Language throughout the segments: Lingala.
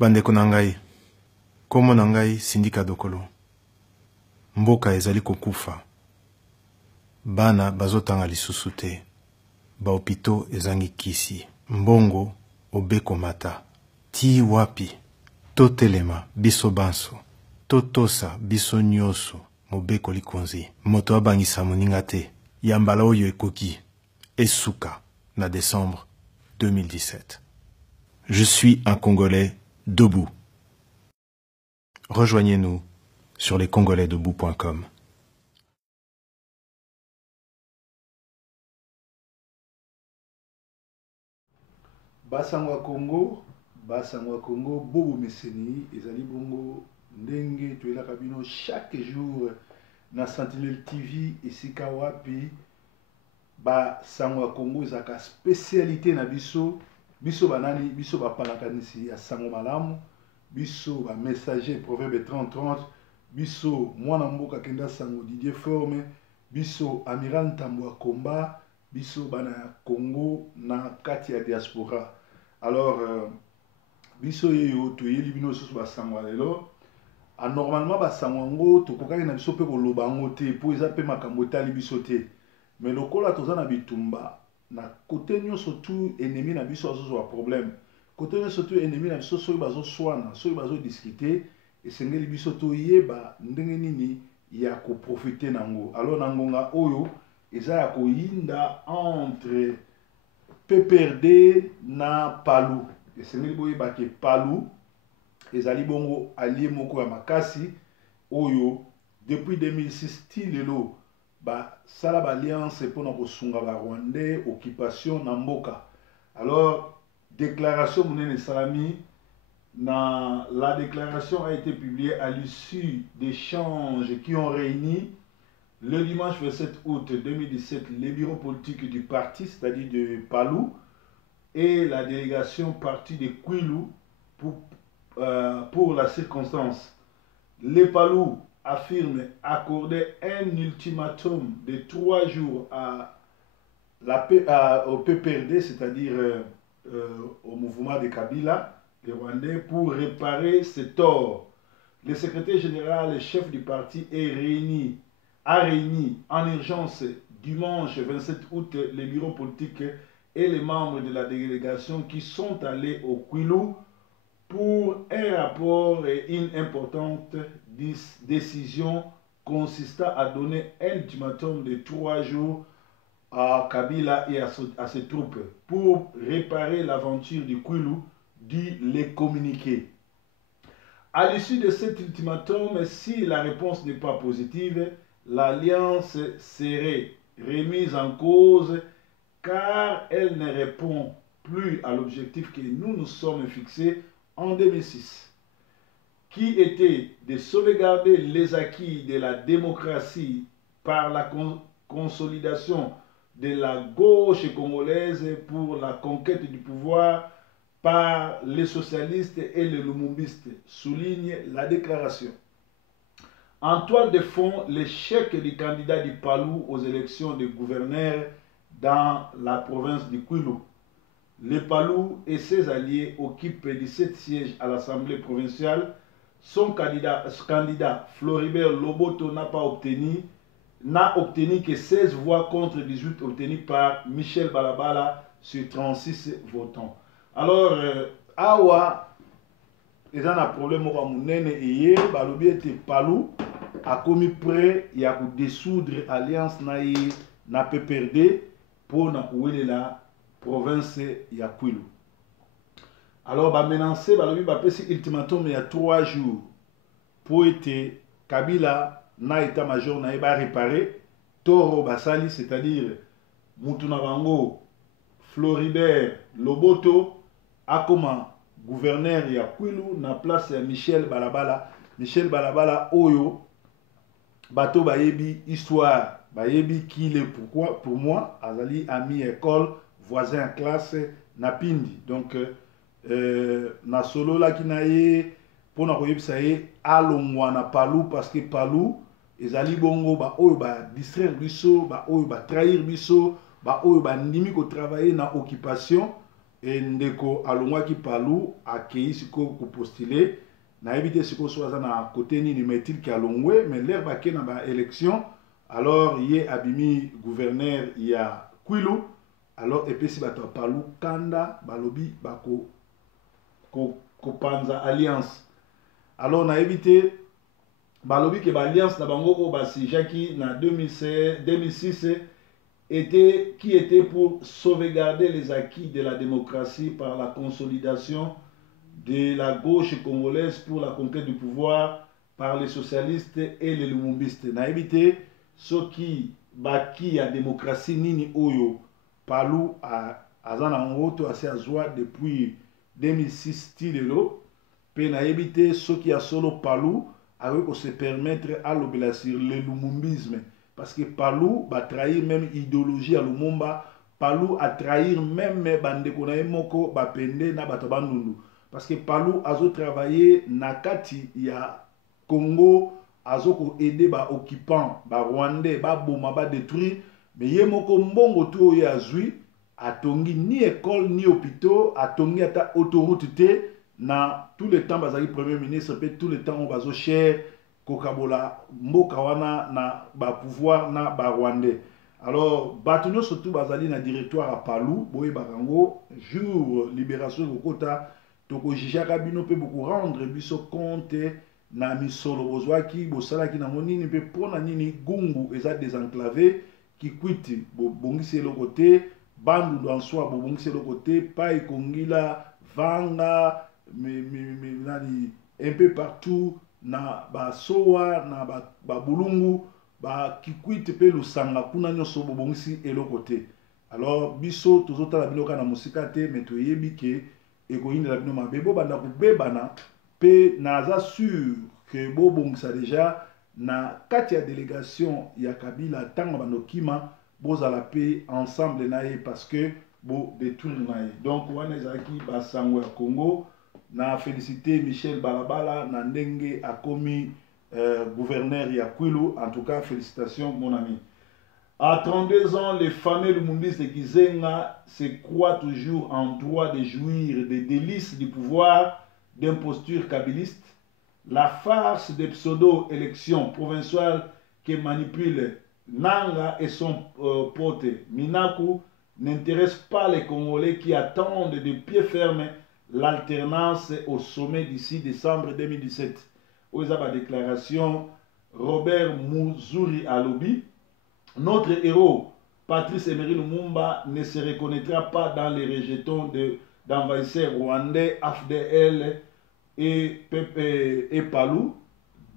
Bandeko na ngai, komo na ngai Sindika Dokolo. Mboka ezali kokufa. Bana bazotanga lisusu te. Baopito ezangi kisi. Mbongo obeko mata. Ti wapi. Totelema biso banso. Totosa biso nyoso mobeko likonzi. Moto abangisa moninga te. Yambala oyo ekoki. Esuka na décembre 2017. Je suis un Congolais debout. Rejoignez-nous sur lescongolaisdebout.com. Basangwa Congo, Bobo Messeni, ezali bongo ndenge toela kabino chaque jour na Sentinelle TV esika wapi Basangwa Congo ezaka spécialité na biso banani biso bapalakanisi ya sango malamu biso ba messager proverbe 30-30 biso mwana mboka kenda sango Didier Forme biso amiral Ntambo Komba biso bana Congo na kati ya diaspora. Alors biso yeyo toyeli bino susu basangwa lelo normalement basangwa ngo tokokaki na biso pe koloba ngo te po eza pe makambo etali biso te mais lokola toza na bitumba na côté nyonso tu ennemi na biso azozwa problème côté nyonso tu ennemi na biso soki bazoswana soki bazodiscute esengeli biso toyeba ndenge nini ya koprofite nango. Alors na ngonga oyo eza ya koyinda entre PPRD na Palu. Esengeli boyeba ke Palu ezali bongo allié moko ya makasi oyo depuis 2006 ti lelo sala alliance pour na kosunga ba Rwandais occupation na mboka. Alors déclaration monene salami na la déclaration a été publiée à l'issue d'échanges qui ont réuni le dimanche 27 août 2017 les bureaux politiques du parti, c'est-à-dire de Palu, et la délégation partie de Kwilu pour la circonstance. Les Palu affirment accorder un ultimatum de 3 jours au PPRD, c'est-à-dire au mouvement de Kabila, les Rwandais, pour réparer ces torts. Le secrétaire général et chef du parti a réuni en urgence dimanche 27 août les bureaux politiques et les membres de la délégation qui sont allés au Kwilu pour un rapport et une importante décision consistant à donner un ultimatum de 3 jours à Kabila et à ses troupes pour réparer l'aventure du Kwilu, dit les communiqués. À l'issue de cet ultimatum, si la réponse n'est pas positive, l'alliance serait remise en cause car elle ne répond plus à l'objectif que nous nous sommes fixés en 2006, qui était de sauvegarder les acquis de la démocratie par la consolidation de la gauche congolaise pour la conquête du pouvoir par les socialistes et les lumumbistes, souligne la déclaration. En toile de fond, l'échec du candidat du Palu aux élections de gouverneur dans la province du Kwilu. Le Palu et ses alliés occupent 17 sièges à l'Assemblée provinciale. Son candidat Floribert Loboto n'a obtenu que 16 voix contre 18 obtenues par Michel Balabala sur 36 votants. Alors, awa, il y a un problème au Mounene et balobi était Palu a commis prêt à dissoudre l'alliance na PPRD pour la province ya Kwilu. Alors, menacé, balobi bapesi ultimatum il y a 3 jours pour être Kabila na état-major na ba réparer Toro Basali, c'est-à-dire Mutuna Bango Floribert Loboto a comme gouverneur ya Kwilu na place ya Michel Balabala oyo bato bayebi histoire bayebi qui est pourquoi pour moi azali ami école voisin classe na Pindi. Donc na solo la kinaye pona koyebisa ye alongwa na Palu parce que Palu ezali bongo oyo distraire biso oyo trahir biso oyo ndimi ko travailler na occupation et ndeko alongwaki Palou akei siko ko postuler na éviter siko soza na côté ni metil ki alongwe mais l'air baké na ba élection alors yé abimi gouverneur ya Kwilu alors epesi bato Palou kanda balobi bako ko panza alliance alors na éviter balobi que l'alliance na bango ko basijaki na 2006 qui était pour sauvegarder les acquis de la démocratie par la consolidation de la gauche congolaise pour la conquête du pouvoir par les socialistes et les lumumbistes. Na évité ceux qui baki la démocratie nini oyo Palou azana ngoto assez azwa depuis 2006 tilelo pe na évité ceux qui a solo Palou avec se permettre à l'obéir sur le lumumbisme. Parce que Palou a trahi même idéologie à Lumumba, Palou a trahi même Bandeko na Moko, Bapende na Batabandundu. Parce que Palou a travaillé na kati ya Congo, a aidé ba occupants, ba Rwandais, ba Boma, ba détruire. Mais Yemoko Mbongo to ya zui, a tongi ni école ni hôpital, a tongi ata autoroute te, na tout le temps bazali premier ministre, pe tout le temps on bazo cher. Kokabola mboka wana na ba pouvoir na ba Rwandais. Alors batunyo surtout bazali na directoire à Palou boye barango jour libération de Kota toko jijaka bino pe beaucoup rendre biso compte na misolo bozwaki bosala ki na monini pe pona nini gungu eza désenclavé qui quitte bongisi le côté bandu en soi bongisi le côté pai kongila vanga nani un peu partout na ba soa na ba bulungu ba kikwite pe lusanga kuna nyoso bobongisi eloko te. Alors biso tozota la binoka na musika te mais toyebi ke ekoyinde la bino mabebo banda kubebana pe naza sûr que bobongisa déjà na kati ya délégation ya Kabila tanga banokima bozala pe ensemble naye parce que bo détourne naye. Donc wana ezaki ba sango ya Congo. Na félicité Michel Balabala, na ndenge a commis gouverneur ya Kwilu. En tout cas, félicitations mon ami. À 32 ans, les fameux Lumumbistes de Gizenga se croient toujours en droit de jouir des délices du pouvoir d'imposture kabiliste. La farce des pseudo-élections provinciales que manipule Nanga et son pote Minaku n'intéresse pas les Congolais qui attendent de pied ferme l'alternance au sommet d'ici décembre 2017. Où est la déclaration Robert Muzuri Alobi. Notre héros, Patrice Emery Lumumba, ne se reconnaîtra pas dans les rejetons d'envahisseurs rwandais, AFDL et Palou,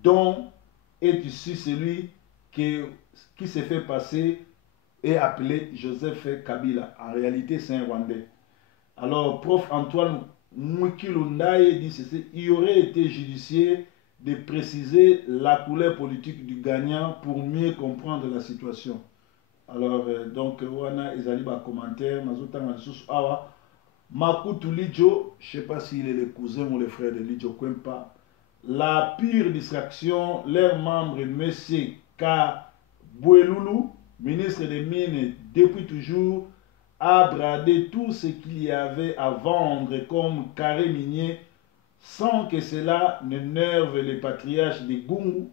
dont est issu celui qui s'est fait passer et appelé Joseph Kabila. En réalité, c'est un Rwandais. Alors, prof Antoine Mwikilundaye dit ceci: il aurait été judicieux de préciser la couleur politique du gagnant pour mieux comprendre la situation. Alors, donc, wana ezali ba commentaire, mazotanga lisusu awa. Makutu Lidjo, je ne sais pas s'il est le cousin ou le frère de Lidjo Kwempa. La pire distraction, leur membre, M. K. Boueloulou, ministre des Mines, depuis toujours, a bradé tout ce qu'il y avait à vendre comme carré minier sans que cela n'énerve les patriarches de Gungu.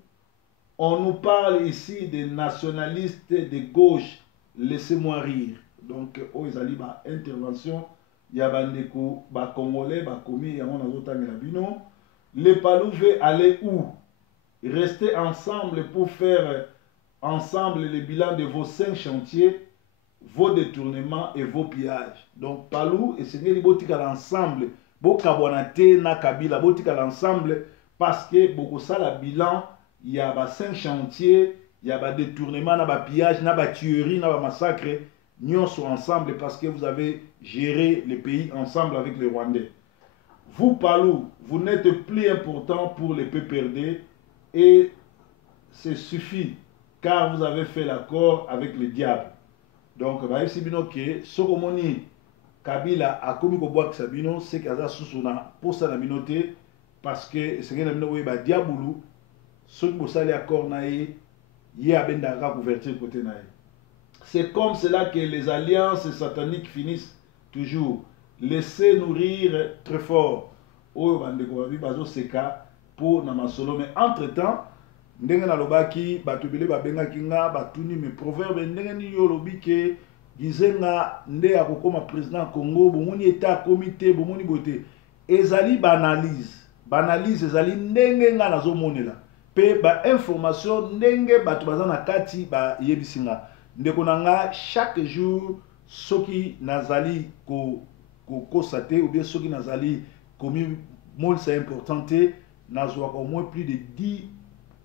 On nous parle ici des nationalistes de gauche. Laissez-moi rire. Donc, ils ba intervention. Yabandeko, ba Congolais, ba Komi, Yamon Azotang Bino. Les Palou veulent aller où? Rester ensemble pour faire ensemble le bilan de vos 5 chantiers, vos détournements et vos pillages. Donc, Palou et Seigneur Botika ensemble. Bokabonate na Kabila Botika ensemble parce que beaucoup ça la bilan. Il y a 5 chantiers, il y a des détournements, des pillages, des tueries, des massacres. Nous sommes ensemble parce que vous avez géré le pays ensemble avec les Rwandais. Vous, Palou, vous n'êtes plus important pour les PPRD et c'est suffit car vous avez fait l'accord avec le diable. Donc, si vous avez Sokomoni Kabila a commis au bois Sabino, c'est qu'il y a sous-sona pour ça la minoté parce que c'est qu'il y a diaboulou. Ceux qui ont accord naïe, y a ben d'agra couverture côté naïe. C'est comme cela que les alliances sataniques finissent toujours. laissez nourrir très fort oyo bandeko babi bazoseka mpo na masolo. Mais entre temps ndenge nalobaki bato ebele babengaki nga batuni me proverbe ndenge nini yo olobi ke Gizenga nde akokoma président Congo bomoni eta akomi te bomoni boye te ezali banalise ezali ndenge nga nazomonela mpe bainformation ndenge bato baza na kati bayebisi nga ndeko na nga chaque jour soki nazali kokosa te ou bien soki nazali komi molisa important te nazwaka au moins plus de 10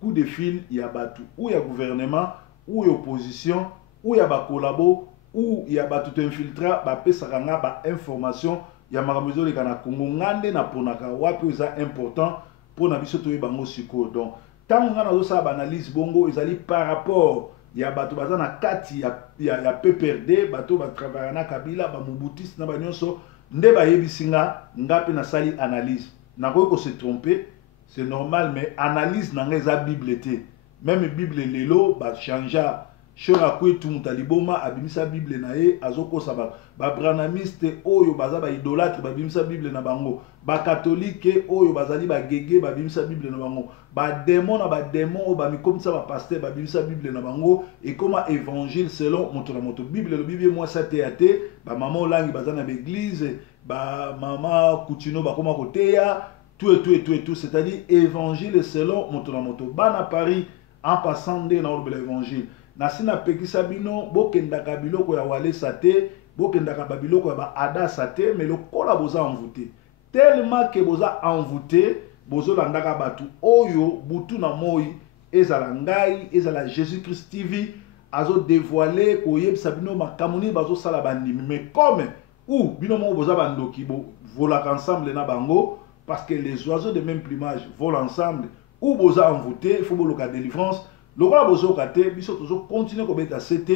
coups de fil ya bato ou ya gouvernement ou ya opposition ou ya bakolabo ou ya bato to infiltra bapesaka nga bainformation ya makambo ezoleka na Congo ngande na ponaka wapi eza important mpona biso toyeba bango sikoyo. Donc ntango nga nazosala baanalyse bongo ezali par rapport ya bato baza na kati ya PPRD bato batravaillaka na Kabila bamobutisi na banyonso nde bayebisi nga mpe nasali analyse. Nakoki kose tromper, c'est normal, mais analyse na nga eza Bible te. Même Bible lelo bachangea shora kwetu mutaliboma abimisa Bible na ye azokosa babranamiste oyo baza baidolâtre babimisa Bible na bango, bakatolike oyo bazali bagege babimisa Bible na bango, badémon na badémon oyo bamikomisa bapaster babimisa Bible na bango ekoma évangile selon moto na moto. Bible lo bibie mwasa te ate bamama olangi baza na baeglise bamama kutino bakoma koteya tout, c'est-à-dire évangile selon moto na moto. Bana Paris en passant de na olobela évangile nasina pekisa bino bokendaka biloko ya wale sate bokendaka babiloko ya baada sate mais lokola boza envoûté tellement que boza envoûté bozolandaka batu oyo butu na moi ezala ngai ezala Jésus-Christ TV azo dévoiler koyebisa bino makamoni bazosala bandimi mais comme ou bino mo boza bandoki bo volaka ensemble na bango parce que les oiseaux de même plumage volent ensemble ou boza envoûté il faut boloka délivrance. Lokola bozo kate biso tozo continuer ko beta CT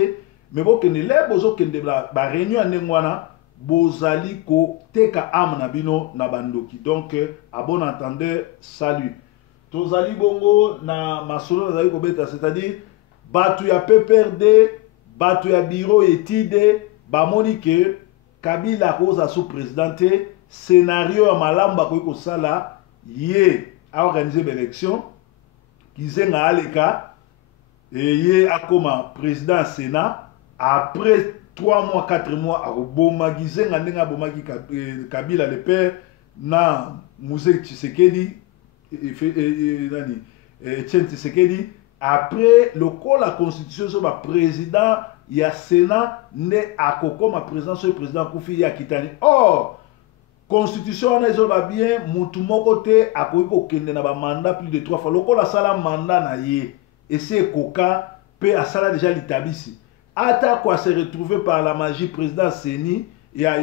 mais bokende le bozo kende ba réunion ndengwana bozali ko teka âme na bino na bandoki. Donc à bon entendeur salut tozali bongo na masolo nazali ko beta, c'est-à-dire batu ya PPRD batu ya bureau étude bamoni ke Kabila koza sous présidenté scénario ya malamba ko sala ye a organiser l'élection Gizenga aleka et ye akoma président Sénat après 3 mois 4 mois akoboma Gizenga ndenga bomaki Kabila le père na Mouzé Tshisekedi nani Etienne Tshisekedi après le col la constitution sur le président ya Sénat ne akokoma président sur le président Koufi ya kitani. Or constitution wana ezoba bien mutu moko te akoki kokende na ba mandat plus de 3 fois lokola sala mandat na ye et c'est koka pe asala déjà litabisi ata quoi se retrouver par la magie président Seni ya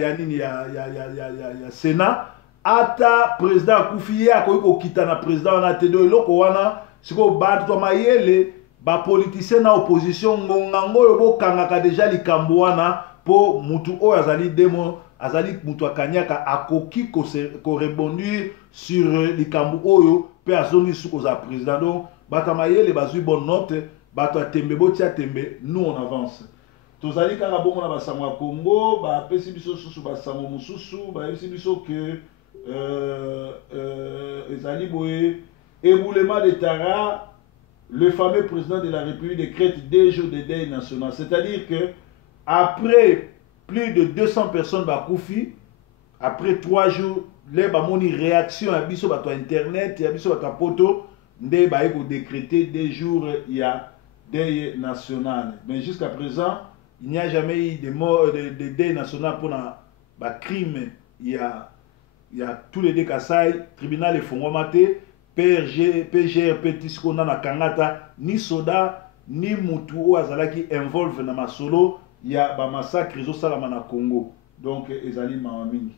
Sénat ata président Koufi akoki kokita na président wana te do eloko wana siko bato mayele ba politicien na opposition ngongango yo bokangaka déjà likambo wana po mutu oyo azali demo azali mutu akanyaka akoki ko rebondir sur likambo oyo pe azongi suko za président. Donc batamayele bazui bonne note bato atembe botia tembe nous on avance tozali kaka bongo na basango ya Congo bapesi biso susu basango mosusu bayebisi biso ke ezali boye éboulement de Tara. Le fameux président de la République décrète 2 jours de deuil national, c'est-à-dire que après plus de 200 personnes bakoufi, après 3 jours les bamoni réaction à biso bato internet ya biso bato poto nde ba ko décréter 2 jours il y a deuil national. Mais jusqu'à présent il n'y a jamais eu de mort de deuil national pour na ba crime. Il y a tous les deux Kassai tribunal et fongomate PGR Petisco na kangata ni soda ni mutu o azalaki involve na masolo ya ba massacre zo salama na Congo. Donc ezali mamami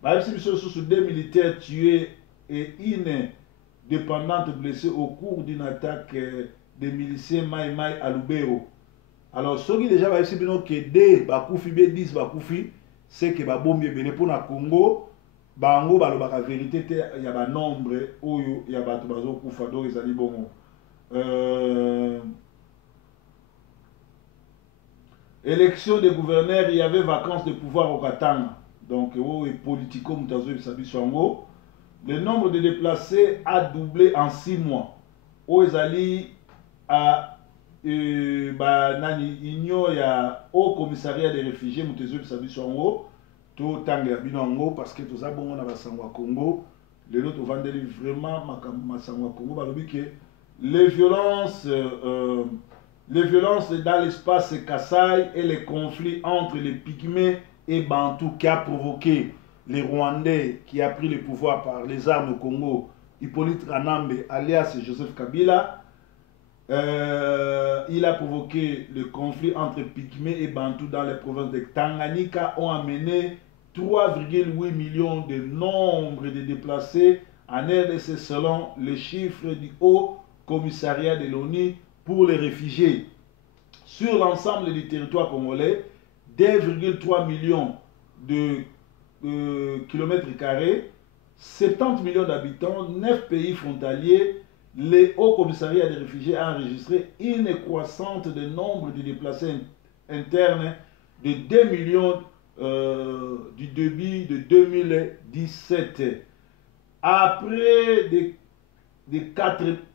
ba si biso sous 2 militaires tués et une dépendante blessée au cours d'une attaque des miliciens Mai Mai à Lubero. Alors ce qui déjà ba si bino que des bakufi be 10 bakufi c'est que ba bombe bele pour na Congo bango balobaka vérité te ya ba nombre oyo ya bato bazokufa do ezali bongo. Élection des gouverneurs, il y avait vacances de pouvoir au Katanga. donc et politico mutazo bisabiso yango. Le nombre de déplacés a doublé en 6 mois. Aux alliés à union ya au commissariat des réfugiés mutazo bisabiso yango to tanga bino yango parce que tout ça bon on a basangwa Congo. Les autres vendent vraiment masangwa Congo balobi que les violences dans l'espace Kasaï et les conflits entre les Pygmées et Bantous qui a provoqué les Rwandais qui a pris le pouvoir par les armes au Congo, Hippolyte Ranambe alias Joseph Kabila, il a provoqué le conflit entre Pygmées et Bantous dans les provinces de Tanganyika, ont amené 3,8 millions de nombre de déplacés en RDC selon les chiffres du Haut Commissariat de l'ONU pour les réfugiés. Sur l'ensemble du territoire congolais, 2,3 millions de kilomètres carrés, 70 millions d'habitants, 9 pays frontaliers, le Haut Commissariat des réfugiés a enregistré une croissance de nombre de déplacés internes de 2 millions du début de 2017. Après de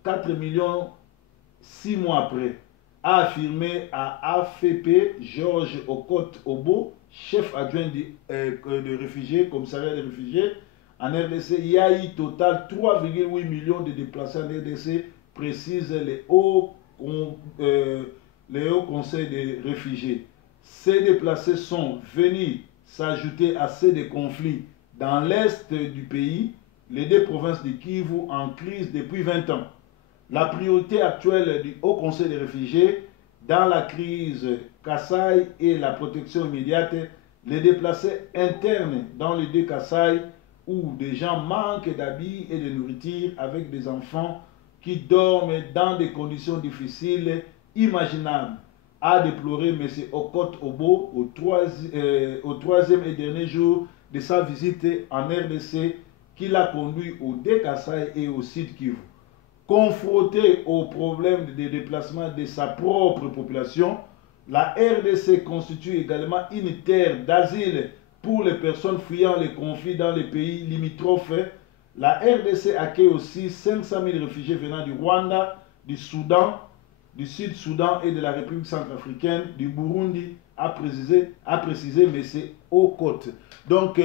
4 millions 6 mois après, a affirmé à AFP Georges Okot-Obo, chef adjoint de réfugiés, commissariat des réfugiés en RDC. Il y a eu total 3,8 millions de déplacés en RDC, précise le Haut Conseil des réfugiés. Ces déplacés sont venus s'ajouter à ceux des conflits dans l'est du pays, les deux provinces de Kivu en crise depuis 20 ans. La priorité actuelle du Haut Conseil des réfugiés dans la crise Kasaï et la protection immédiate, les déplacés internes dans les deux Kasaï où des gens manquent d'habits et de nourriture avec des enfants qui dorment dans des conditions difficiles, imaginables, a déploré M. Okot-Obo au troisième et dernier jour de sa visite en RDC qui l'a conduit au Kasaï et au Sud Kivu. Confronté au problème des déplacements de sa propre population, la RDC constitue également une terre d'asile pour les personnes fuyant les conflits dans les pays limitrophes. La RDC accueille aussi 500 000 réfugiés venant du Rwanda, du Soudan, du Sud-Soudan et de la République centrafricaine, du Burundi, a précisé M. Okot. Donc,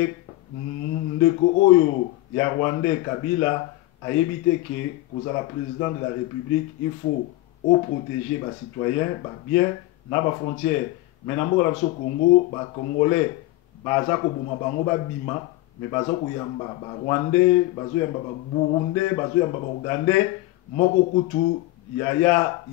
ndeko oyo ya Rwandais Kabila a évité que vous la président de la République, il faut protéger les citoyens, bien, dans les frontières. Mais dans le Congo, les Congolais, baza ko boma bango ba bima, mais baza ko yamba ba Rwandais, bazo yamba ba Burundais, bazo yamba ba Ougandais, moko kutu ya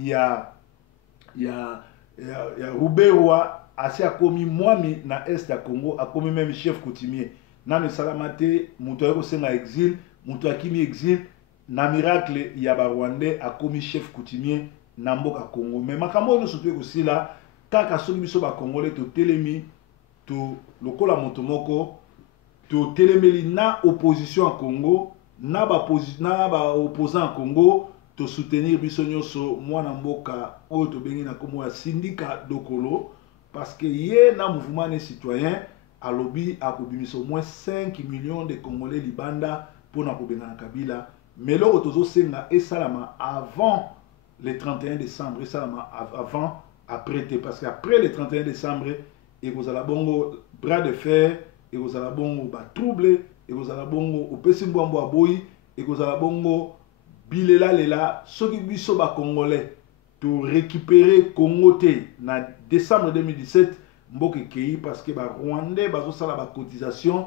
Ruberwa asi akomi mwami na est ya Congo, akomi même chef coutumier. Na ne salamate muto yako senga exil, muto akimi exil, na miracle ya ba Rwandais akomi chef coutumier na mboka Congo. Mais makambo no soto aussi là, kaka soki biso ba Congolais to telemi to lokola moto moko to telemeli na opposition à Congo, na ba opposant à Congo, to soutenir biso nyonso mwana mboka oyo to bengi na komo ya syndicat dokolo parce que yé na mouvement des citoyens à lobby a kobimisa au moins 5 millions de Congolais libanda pour na kobenga na Kabila. Mais là tozo senga et salama avant le 31 décembre et salama avant après parce qu'après le 31 décembre et vous allez bongo bras de fer et vous allez bongo ba trouble et vous allez bongo au pesimbo aboyi et vous allez bongo bilela lela soki biso ba Congolais to récupérer Congo té na décembre 2017 mboke kei parce que ba Rwandais bazo sala ba cotisation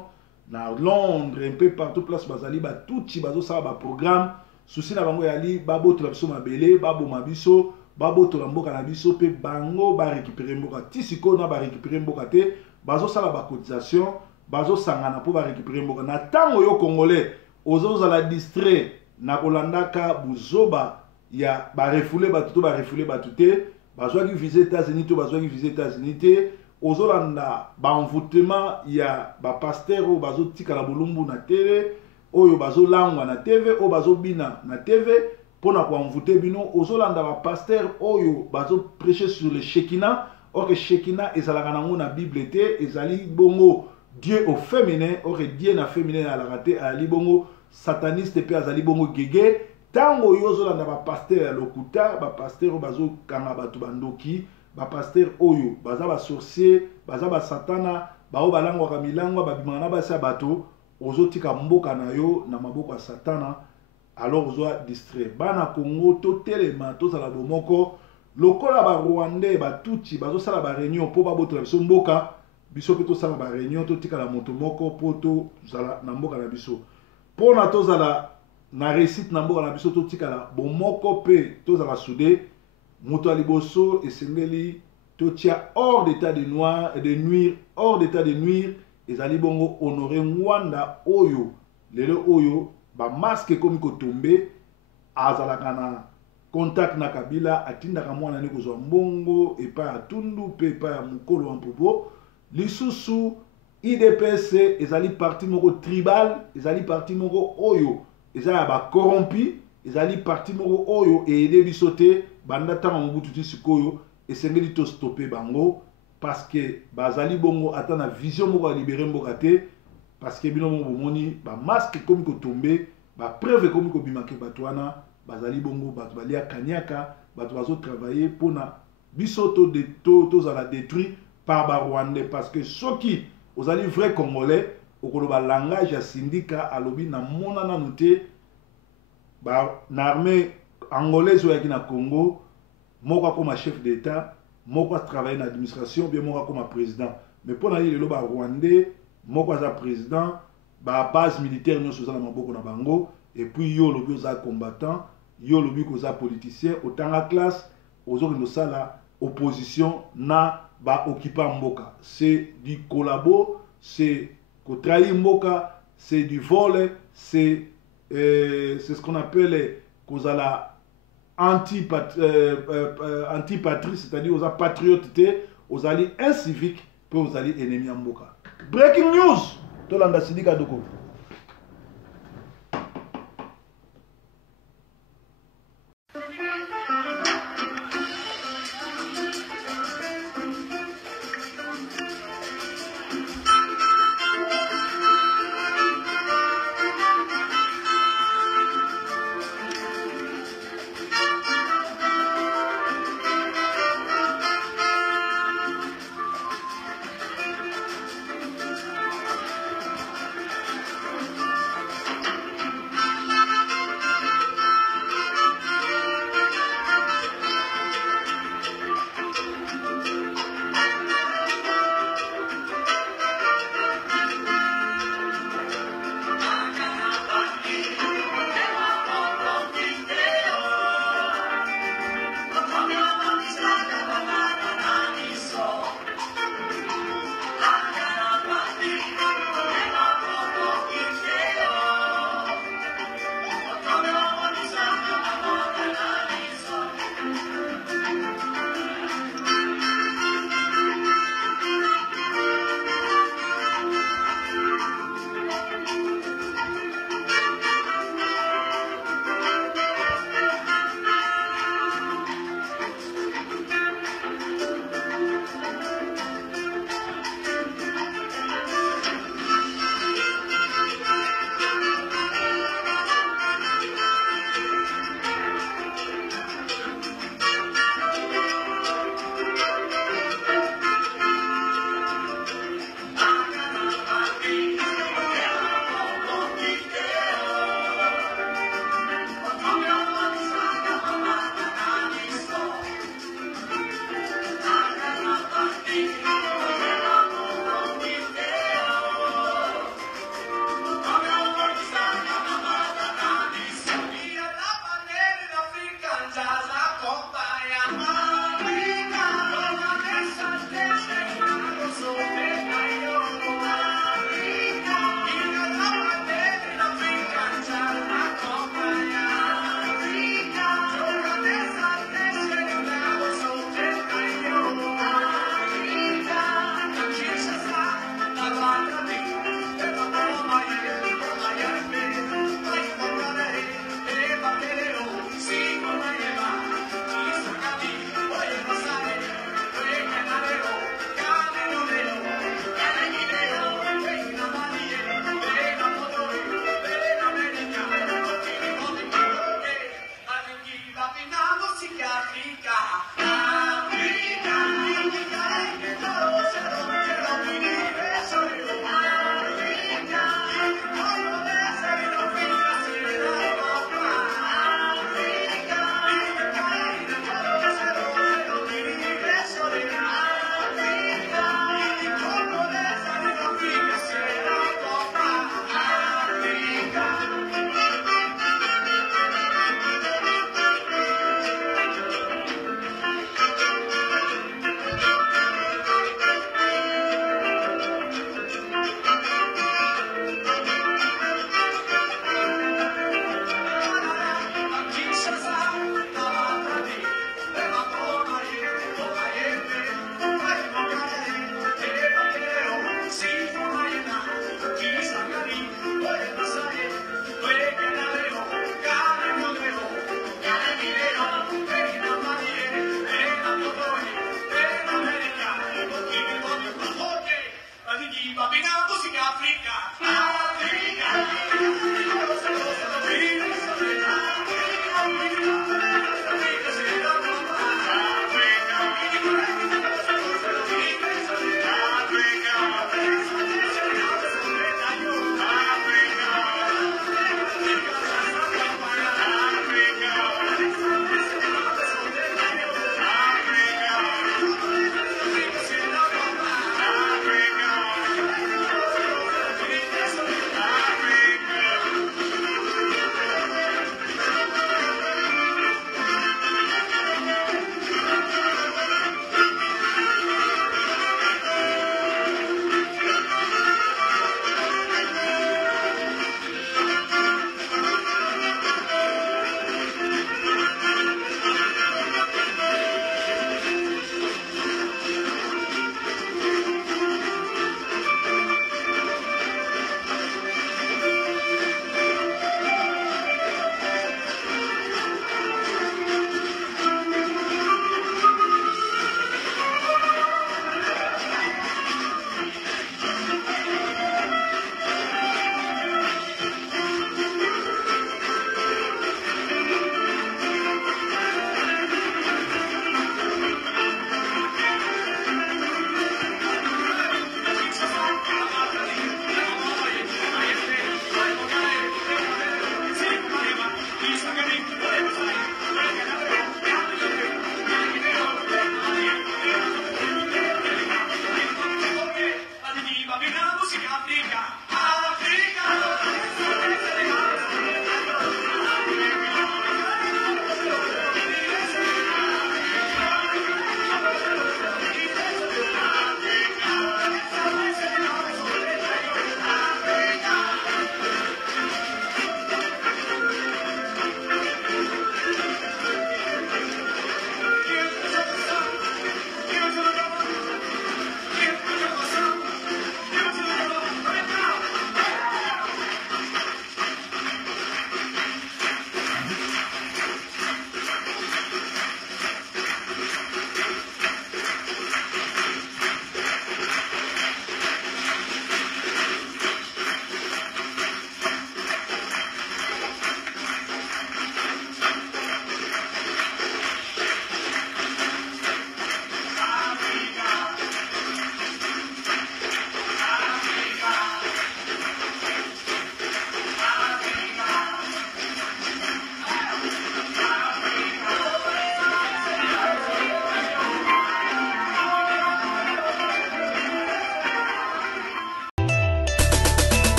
na Londres un peu partout place bazali ba touti bazo sala ba programme souci na bango yali babo to la biso mabele babo mabiso babo to la mboka na biso pe bango ba récupérer mboka tisiko na ba récupérer mboka té bazo sala ba cotisation bazo sangana pour ba récupérer mboka na tango yo Congolais ozo la distrait na kolandaka buzoba ya ba refoulé batute bazwa ki viser États-Unis to bazwa ki viser États-Unis té ozolanda ba envoûtement ya ba pasteur o bazo tika la bolumbu na télé oyo bazo langwa na TV o bazo bina na TV pona ko envoûter bino ozolanda ba pasteur oyo bazo prêcher sur le Shekinah or que Shekinah ezalaka nango na Bible té ezali bongo Dieu au féminin, aurait Dieu na féminin à la raté, à libongo sataniste pe azali bongo gege. Tango yozo la ba pasteur lokuta, ba pasteur bazo kanga batu bandoki, ba pasteur oyo, baza ba sorcier, baza ba satana, ba o balangwa ka milangwa ba bimana ba sa bato, ozo tika mboka na yo na maboko ya satana, alors ozo distrait. Bana Congo to telema to sala bomoko, lokola ba Rwandais ba tuti bazo sala ba réunion po ba boto biso mboka, biso pe to sala ba réunion to tika la moto moko po to sala na mboka na biso. Po na to sala na réussite na mboka na biso to tikala bomoko pe tozala soudé moto aliboso esengeli to tia hors d'état de noir et de nuire hors d'état de nuire ezali bongo honorer Rwanda oyo lelo oyo ba masque komi ko tomber azalaka na contact na Kabila atindaka mwana ne kozwa mbongo epa ya tundu pe epa ya mukolo mpopo lisusu IDPS ezali parti moko tribal ezali parti moko oyo ezali ba corrompi ezali parti moko oyo ede bisote banda tanga mobutu ti sikoyo esengeli to stopper bango parce que bazali bongo ata na vision moko libérer mboka te parce que bino moko bomoni ba masque komi ko tomber ba preuve komi ko bimake bato wana bazali bongo bato balia kanyaka bato bazo travailler pona biso to za la détruit par ba Rwandais parce que soki ozali vrai congolais okoloba langage ya syndicat alobi na mona na noté ba na armée angolaise ou na Congo moko comme chef d'état moko travailler dans l'administration bien moko comme président mais pour na lelo ba Rwandais moko za président ba base militaire nyonso za na maboko na bango et puis yo lobi oza combattant yo lobi ko za politicien otanga classe ozo no sala opposition na ba occupant mboka c'est du collabo c'est ko trahir mboka c'est du vol c'est ce qu'on appelle kozala antipatrie, c'est-à-dire aux patriotes, aux alliés inciviques, puis aux alliés ennemis en mboka. Breaking news, Tolanda Sidika Doko.